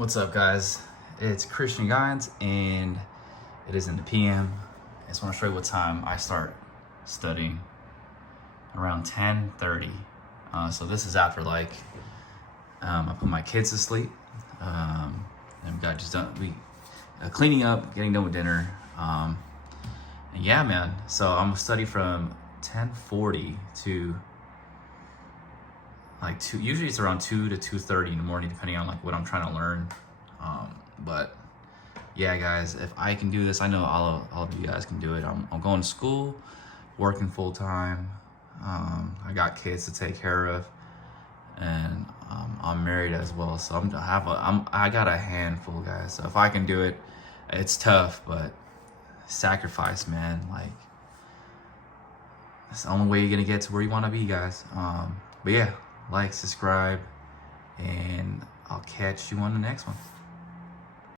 What's up, guys? It's Christian Guidance, and it is in the PM. I just want to show you what time I start studying. Around 10:30. So this is after I put my kids to sleep. And we got just done cleaning up, getting done with dinner. And yeah, man. So I'm gonna study from 10:40 to like 2. Usually it's around 2 to 2:30 in the morning, depending on like what I'm trying to learn. But yeah, guys, if I can do this, I know all of you guys can do it. I'm going to school, working full time. I got kids to take care of, and I'm married as well. So I got a handful, guys. So if I can do it, it's tough, but sacrifice, man. Like, it's the only way you're gonna get to where you want to be, guys. But yeah, like, subscribe, and I'll catch you on the next one.